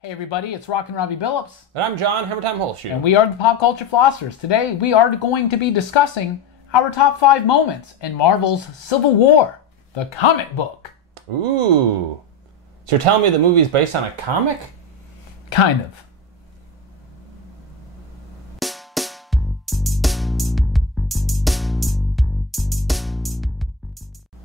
Hey everybody, it's Rockin' Robbie Billups. And I'm John, Hammertime Holshoe. And we are the Pop Culture Philosophers. Today we are going to be discussing our top 5 moments in Marvel's Civil War, the comic book. Ooh. So you're telling me the movie is based on a comic? Kind of.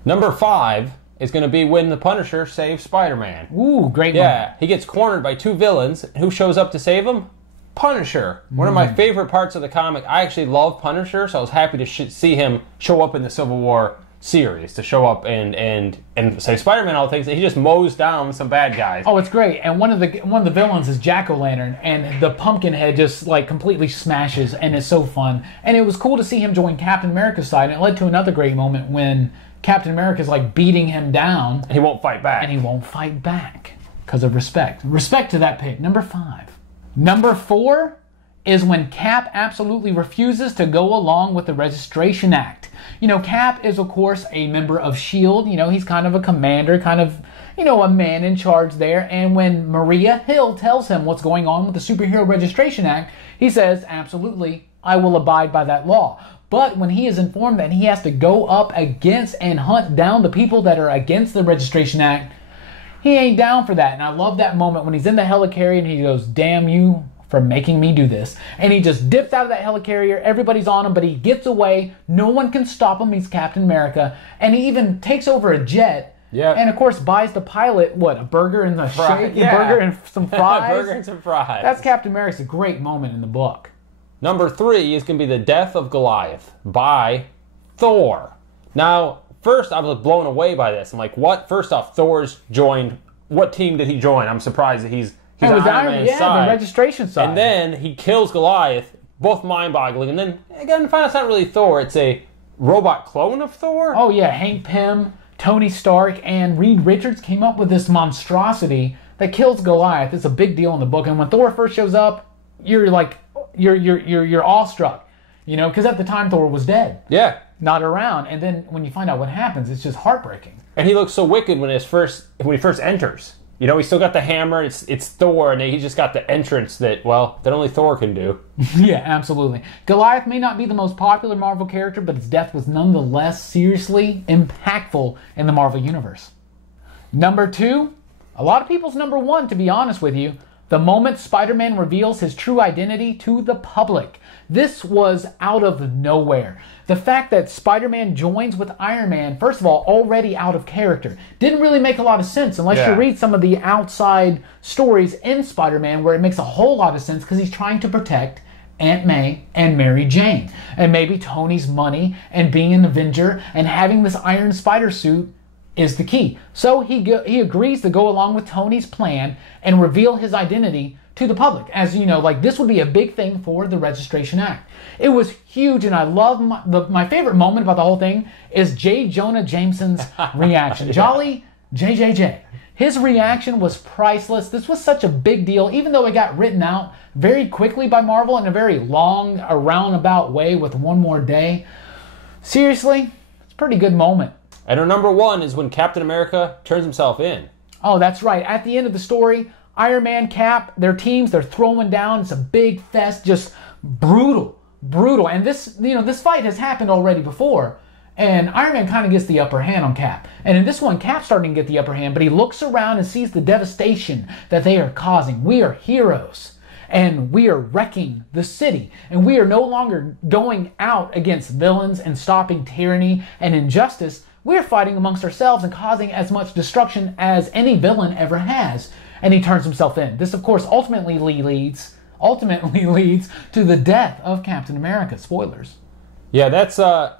Number 5 is going to be when the Punisher saves Spider-Man. Ooh, great moment. Yeah, he gets cornered by 2 villains. Who shows up to save him? Punisher. One of my favorite parts of the comic. I actually love Punisher, so I was happy to see him show up in the Civil War series, to show up and save Spider-Man, all the things. He just mows down some bad guys. Oh, it's great. And one of the villains is Jack-O-Lantern, and the Pumpkinhead just like completely smashes, and it's so fun. And it was cool to see him join Captain America's side, and it led to another great moment when Captain America's like beating him down. And he won't fight back. And he won't fight back because of respect. Respect to that pick. Number 5. Number 4 is when Cap absolutely refuses to go along with the Registration Act. You know, Cap is, of course, a member of S.H.I.E.L.D. You know, he's kind of a commander, kind of, you know, a man in charge there. And when Maria Hill tells him what's going on with the Superhero Registration Act, he says, absolutely, I will abide by that law. But when he is informed that he has to go up against and hunt down the people that are against the Registration Act, he ain't down for that. And I love that moment when he's in the helicarrier and he goes, damn you for making me do this. And he just dips out of that helicarrier. Everybody's on him, but he gets away. No one can stop him. He's Captain America. And he even takes over a jet. Yeah. And of course buys the pilot, what, a burger and a shake? Yeah. A burger and some fries? A burger and some fries. That's Captain America's a great moment in the book. Number 3 is going to be the death of Goliath by Thor. Now, first I was blown away by this. I'm like, what? First off, Thor's joined. What team did he join? I'm surprised that he's on Iron Man's side. The registration side. And then he kills Goliath, both mind-boggling. And then, again, find out it's not really Thor. It's a robot clone of Thor? Oh, yeah. Hank Pym, Tony Stark, and Reed Richards came up with this monstrosity that kills Goliath. It's a big deal in the book. And when Thor first shows up, you're like, you're awestruck, you know, because at the time Thor was dead. Yeah. Not around. And then when you find out what happens, it's just heartbreaking. And he looks so wicked when he first enters. You know, he's still got the hammer. It's Thor, and he just got the entrance that only Thor can do. Yeah, absolutely. Goliath may not be the most popular Marvel character, but his death was nonetheless seriously impactful in the Marvel Universe. Number 2, a lot of people's number 1, to be honest with you, the moment Spider-Man reveals his true identity to the public. This was out of nowhere. The fact that Spider-Man joins with Iron Man, first of all, already out of character, didn't really make a lot of sense unless you read some of the outside stories in Spider-Man where it makes a whole lot of sense because he's trying to protect Aunt May and Mary Jane. And maybe Tony's money and being an Avenger and having this Iron Spider suit is the key. So he agrees to go along with Tony's plan and reveal his identity to the public. As you know, like this would be a big thing for the Registration Act. It was huge, and I love my favorite moment about the whole thing is J. Jonah Jameson's reaction. Jolly JJJ. His reaction was priceless. This was such a big deal, even though it got written out very quickly by Marvel in a very long, roundabout way with one more day. Seriously, it's a pretty good moment. And our number 1 is when Captain America turns himself in. Oh, that's right. At the end of the story, Iron Man, Cap, their teams, they're throwing down. It's a big fest, just brutal. And this fight has happened already before. And Iron Man kind of gets the upper hand on Cap. And in this one, Cap's starting to get the upper hand, but he looks around and sees the devastation that they are causing. We are heroes. And we are wrecking the city. And we are no longer going out against villains and stopping tyranny and injustice. We're fighting amongst ourselves and causing as much destruction as any villain ever has. And he turns himself in. This, of course, ultimately leads to the death of Captain America. Spoilers. Yeah, that's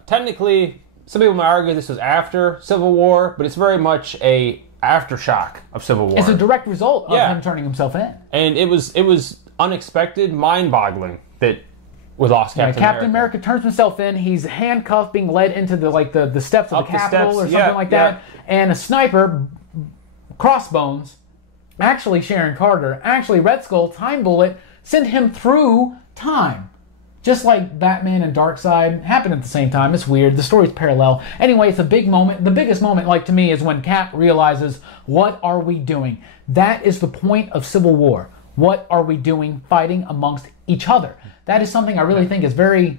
technically, some people might argue this was after Civil War, but it's very much a aftershock of Civil War. It's a direct result of him turning himself in. And it was unexpected, mind-boggling that we lost Captain America. Captain America turns himself in. He's handcuffed, being led into the steps of the Capitol or something like that. And a sniper, Crossbones, actually Sharon Carter, actually Red Skull, Time Bullet, sent him through time Just like Batman and Darkseid happen at the same time. It's weird. The story's parallel. Anyway, it's a big moment. The biggest moment, like to me, is when Cap realizes, what are we doing? That is the point of Civil War. What are we doing fighting amongst each other? That is something I really think is very,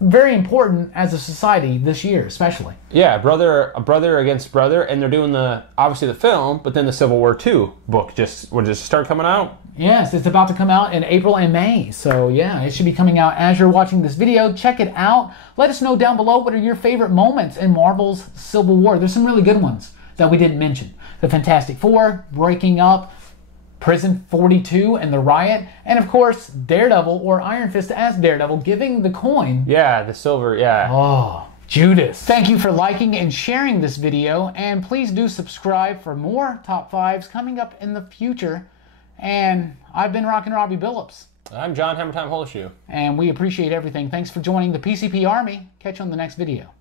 very important as a society this year, especially. Yeah, brother against brother, and they're doing obviously the film, but then the Civil War II book will just start coming out. Yes, it's about to come out in April and May. So yeah, it should be coming out as you're watching this video. Check it out. Let us know down below what are your favorite moments in Marvel's Civil War. There's some really good ones that we didn't mention. The Fantastic Four breaking up, Prison 42 and the riot, and of course Daredevil or Iron Fist as Daredevil giving the coin. Yeah, the silver, yeah. Oh, Judas. Thank you for liking and sharing this video, and please do subscribe for more Top 5s coming up in the future. And I've been Rockin' Robbie Billups. I'm John Hammertime Holshoe. And we appreciate everything. Thanks for joining the PCP Army. Catch you on the next video.